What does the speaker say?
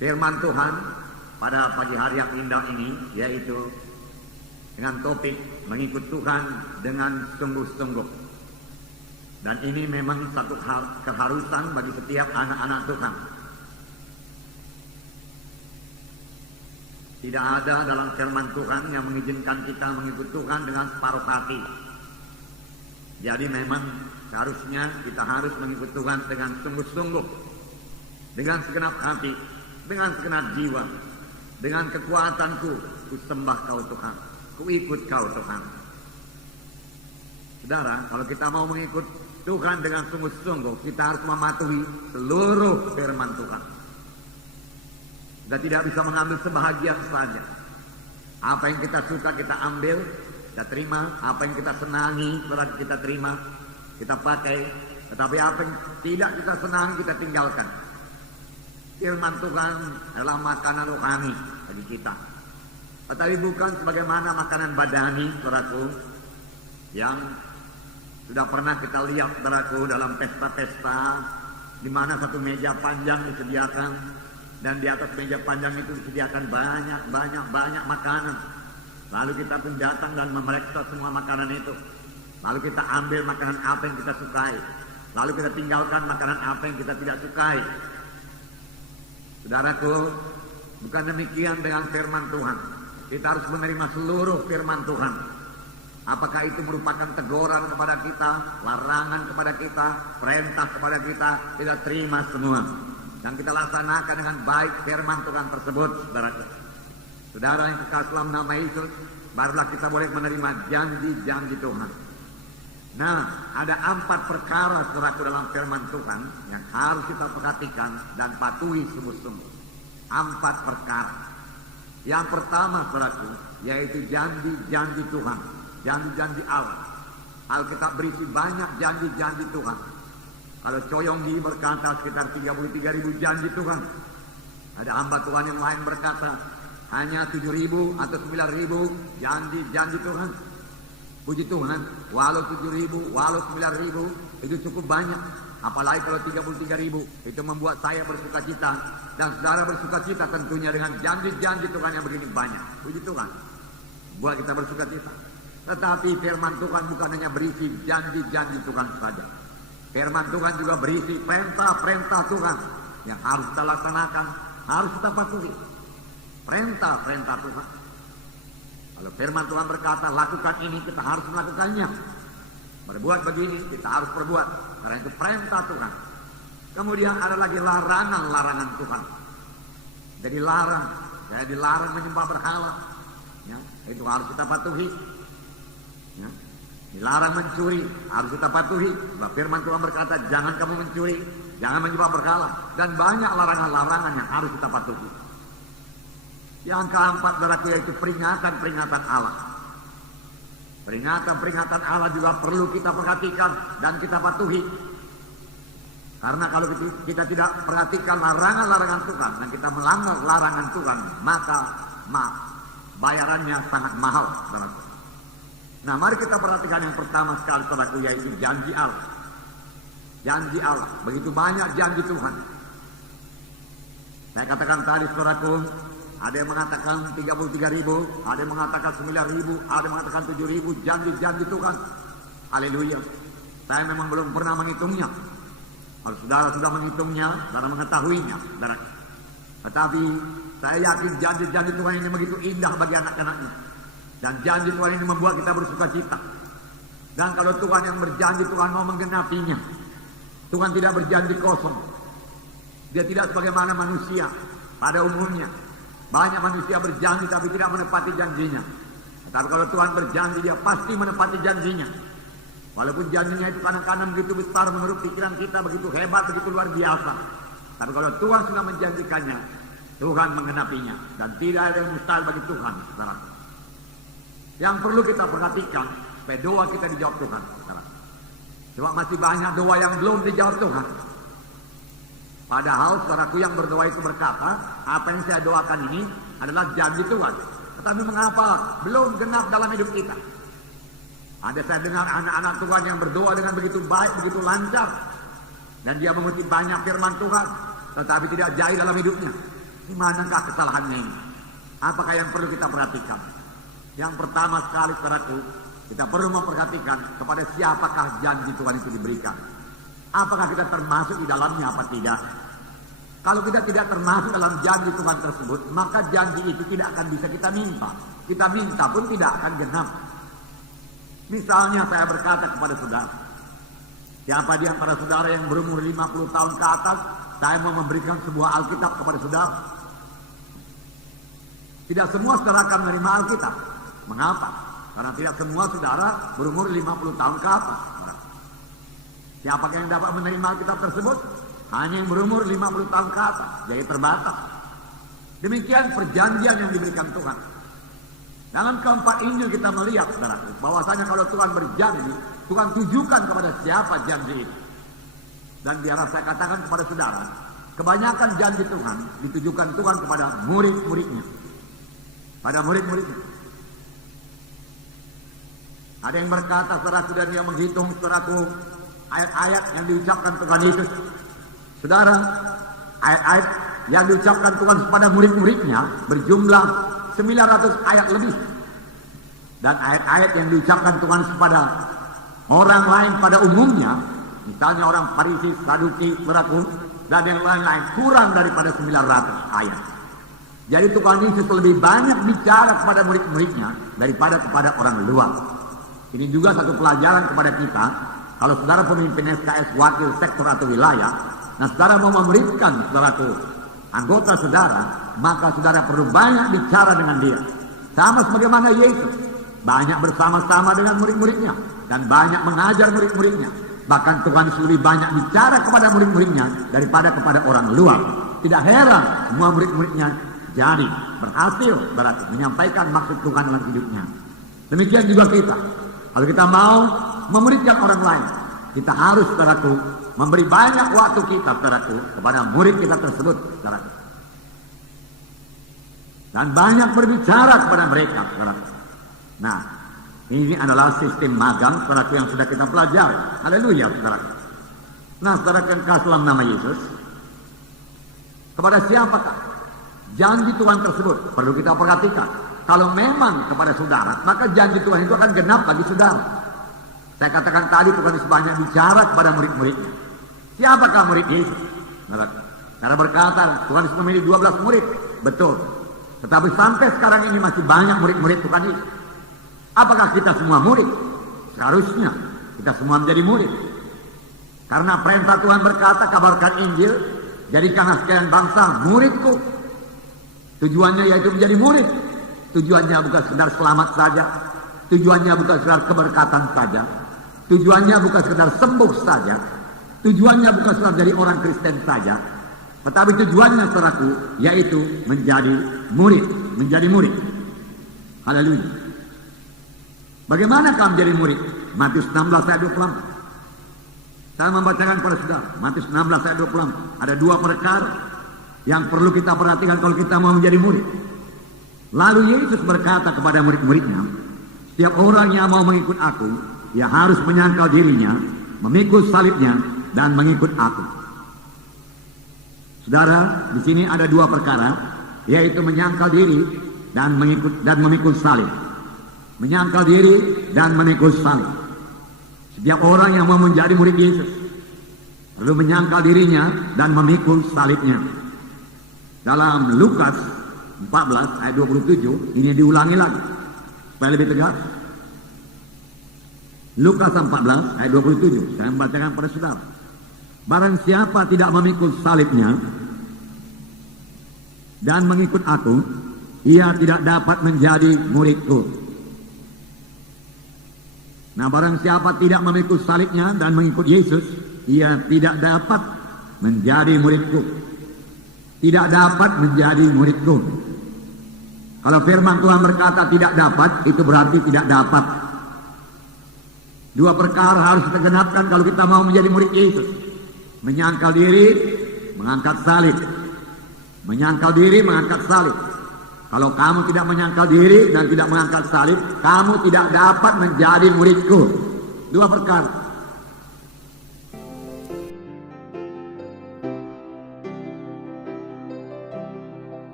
firman Tuhan pada pagi hari yang indah ini, yaitu dengan topik mengikut Tuhan dengan sungguh-sungguh. Dan ini memang satu keharusan bagi setiap anak-anak Tuhan. Tidak ada dalam firman Tuhan yang mengizinkan kita mengikut Tuhan dengan separuh hati. Jadi memang seharusnya kita harus mengikut Tuhan dengan sungguh-sungguh, dengan segenap hati, dengan segenap jiwa, dengan kekuatanku, ku sembah Kau Tuhan, ku ikut Kau Tuhan. Saudara, kalau kita mau mengikut Tuhan dengan sungguh-sungguh, kita harus mematuhi seluruh firman Tuhan. Kita tidak bisa mengambil sebahagian saja. Apa yang kita suka kita ambil, kita terima. Apa yang kita senangi kita terima, kita pakai. Tetapi apa yang tidak kita senangi kita tinggalkan. Firman Tuhan adalah makanan rohani bagi kita. Tetapi bukan sebagaimana makanan badani, saudaraku, yang sudah pernah kita lihat, saudaraku, dalam pesta-pesta di mana satu meja panjang disediakan. Dan di atas meja panjang itu disediakan banyak makanan. Lalu kita pun datang dan memeriksa semua makanan itu. Lalu kita ambil makanan apa yang kita sukai. Lalu kita tinggalkan makanan apa yang kita tidak sukai. Saudaraku, bukan demikian dengan firman Tuhan. Kita harus menerima seluruh firman Tuhan. Apakah itu merupakan teguran kepada kita, larangan kepada kita, perintah kepada kita, kita terima semua. Dan kita laksanakan dengan baik firman Tuhan tersebut, saudara. Saudara yang kekasih dalam nama Yesus, barulah kita boleh menerima janji-janji Tuhan. Nah, ada 4 perkara, saudaraku, dalam firman Tuhan yang harus kita perhatikan dan patuhi sungguh-sungguh. 4 perkara. Yang pertama, saudaraku, yaitu janji-janji Tuhan, janji-janji Allah. Alkitab berisi banyak janji-janji Tuhan. Kalau Coyonggi berkata sekitar 33.000 janji Tuhan. Ada hamba Tuhan yang lain berkata hanya 7.000 atau 9.000 janji Tuhan. Puji Tuhan, walau 7.000, walau 9.000 itu cukup banyak. Apalagi kalau 33.000, itu membuat saya bersuka cita. Dan saudara bersuka cita tentunya dengan janji-janji Tuhan yang begini banyak. Puji Tuhan, buat kita bersuka cita. Tetapi firman Tuhan bukan hanya berisi janji-janji Tuhan saja. Firman Tuhan juga berisi perintah-perintah Tuhan yang harus kita laksanakan, harus kita patuhi. Perintah-perintah Tuhan. Kalau firman Tuhan berkata lakukan ini, kita harus melakukannya. Berbuat begini, kita harus berbuat. Karena itu perintah Tuhan. Kemudian ada lagi larangan-larangan Tuhan. Jadi saya dilarang menyembah berhala. Ya, itu harus kita patuhi. Ya. Dilarang mencuri, harus kita patuhi. Firman Tuhan berkata, jangan kamu mencuri, jangan menyembah berhala. Dan banyak larangan-larangan yang harus kita patuhi. Yang keempat, saudaraku, yaitu peringatan-peringatan Allah. Peringatan-peringatan Allah juga perlu kita perhatikan dan kita patuhi. Karena kalau kita tidak perhatikan larangan-larangan Tuhan dan kita melanggar larangan Tuhan, maka bayarannya sangat mahal, saudaraku. Nah, mari kita perhatikan yang pertama sekali, saudaraku, yaitu janji Allah. Janji Allah, begitu banyak janji Tuhan. Saya katakan tadi, saudaraku, ada yang mengatakan 33.000, ada yang mengatakan 9.000, ada yang mengatakan 7.000 janji-janji Tuhan. Haleluya. Saya memang belum pernah menghitungnya. Kalau saudara sudah menghitungnya, saudara mengetahuinya, saudara. Tetapi saya yakin janji-janji Tuhan ini begitu indah bagi anak-anaknya. Dan janji Tuhan ini membuat kita bersuka cita. Dan kalau Tuhan yang berjanji, Tuhan mau menggenapinya. Tuhan tidak berjanji kosong. Dia tidak sebagaimana manusia pada umumnya. Banyak manusia berjanji tapi tidak menepati janjinya. Tetapi kalau Tuhan berjanji, dia pasti menepati janjinya. Walaupun janjinya itu kadang-kadang begitu besar menurut pikiran kita, begitu hebat, begitu luar biasa. Tapi kalau Tuhan sudah menjanjikannya, Tuhan menggenapinya. Dan tidak ada yang mustahil bagi Tuhan, saudara. Yang perlu kita perhatikan, supaya doa kita dijawab Tuhan, saudara. Cuma masih banyak doa yang belum dijawab Tuhan. Padahal saudaraku yang berdoa itu berkata, apa yang saya doakan ini adalah janji Tuhan. Tetapi mengapa belum genap dalam hidup kita? Ada saya dengar anak-anak Tuhan yang berdoa dengan begitu baik, begitu lancar. Dan dia mengutip banyak firman Tuhan, tetapi tidak jaya dalam hidupnya. Di manakah kesalahannya ini? Apakah yang perlu kita perhatikan? Yang pertama sekali, saudaraku, kita perlu memperhatikan kepada siapakah janji Tuhan itu diberikan. Apakah kita termasuk di dalamnya apa tidak? Kalau kita tidak termasuk dalam janji Tuhan tersebut, maka janji itu tidak akan bisa kita minta. Kita minta pun tidak akan genap. Misalnya saya berkata kepada saudara, siapa di antara saudara yang berumur 50 tahun ke atas, saya mau memberikan sebuah Alkitab kepada saudara. Tidak semua saudara akan menerima Alkitab. Mengapa? Karena tidak semua saudara berumur 50 tahun ke atas. Siapakah yang dapat menerima Alkitab tersebut? Hanya yang berumur 50 tahun ke atas. Jadi terbatas. Demikian perjanjian yang diberikan Tuhan. Dalam keempat Injil kita melihat, saudara, bahwasanya kalau Tuhan berjanji, Tuhan tujukan kepada siapa janji itu. Dan biarlah saya katakan kepada saudara, kebanyakan janji Tuhan ditujukan Tuhan kepada murid-muridnya. Pada murid-muridnya. Ada yang berkata, saudaraku, dan dia menghitung, saudaraku, ayat-ayat yang diucapkan Tuhan Yesus. Saudara, ayat-ayat yang diucapkan Tuhan kepada murid-muridnya berjumlah 900 ayat lebih. Dan ayat-ayat yang diucapkan Tuhan kepada orang lain pada umumnya, misalnya orang Farisi, Saduki, saudaraku, dan yang lain-lain, kurang daripada 900 ayat. Jadi Tuhan Yesus lebih banyak bicara kepada murid-muridnya daripada kepada orang luar. Ini juga satu pelajaran kepada kita. Kalau saudara pemimpin SKS, wakil sektor atau wilayah, nah saudara mau memuridkan saudaraku, anggota saudara, maka saudara perlu banyak bicara dengan dia. Sama sebagaimana Yesus, banyak bersama-sama dengan murid-muridnya dan banyak mengajar murid-muridnya. Bahkan Tuhan lebih banyak bicara kepada murid-muridnya daripada kepada orang luar. Tidak heran semua murid-muridnya jadi berhasil berarti menyampaikan maksud Tuhan dalam hidupnya. Demikian juga kita. Kalau kita mau memuridkan orang lain, kita harus, saudaraku, memberi banyak waktu kita, saudaraku, kepada murid kita tersebut, saudaraku. Dan banyak berbicara kepada mereka, saudaraku. Nah, ini adalah sistem magang, saudaraku, yang sudah kita pelajari. Haleluya, saudaraku. Nah, saudaraku yang kasih dalam nama Yesus, kepada siapakah janji Tuhan tersebut? Perlu kita perhatikan. Kalau memang kepada saudara, maka janji Tuhan itu akan genap bagi saudara. Saya katakan tadi Tuhan Yesus banyak bicara kepada murid-muridnya. Siapakah murid Yesus? Cara berkata, Tuhan Yesus memilih 12 murid. Betul. Tetapi sampai sekarang ini masih banyak murid-murid Tuhan Yesus. Apakah kita semua murid? Seharusnya kita semua menjadi murid. Karena perintah Tuhan berkata, kabarkan Injil, jadikanlah sekalian bangsa muridku. Tujuannya yaitu menjadi murid. Tujuannya bukan sekedar selamat saja. Tujuannya bukan sekedar keberkatan saja. Tujuannya bukan sekedar sembuh saja. Tujuannya bukan sekedar jadi orang Kristen saja. Tetapi tujuannya, saudaraku, yaitu menjadi murid. Menjadi murid. Haleluya. Bagaimana kamu menjadi murid? Matius 16 ayat 24. Saya membacakan kepada saudara. Matius 16 ayat 24. Ada dua perkara yang perlu kita perhatikan kalau kita mau menjadi murid. Lalu Yesus berkata kepada murid-muridnya, setiap orang yang mau mengikut aku, ia harus menyangkal dirinya, memikul salibnya, dan mengikut aku. Saudara, di sini ada dua perkara, yaitu menyangkal diri dan memikul salib. Menyangkal diri dan memikul salib. Setiap orang yang mau menjadi murid Yesus perlu menyangkal dirinya dan memikul salibnya. Dalam Lukas 14 ayat 27 ini diulangi lagi supaya lebih tegas. Lukas 14 ayat 27 saya membacakan pada saudara. Barang siapa tidak memikul salibnya dan mengikut aku, ia tidak dapat menjadi muridku. Nah, barang siapa tidak memikul salibnya dan mengikut Yesus, ia tidak dapat menjadi muridku. Tidak dapat menjadi muridku. Kalau firman Tuhan berkata tidak dapat, itu berarti tidak dapat. Dua perkara harus kita genapkan kalau kita mau menjadi murid Yesus. Menyangkal diri, mengangkat salib. Menyangkal diri, mengangkat salib. Kalau kamu tidak menyangkal diri dan tidak mengangkat salib, kamu tidak dapat menjadi muridku. Dua perkara.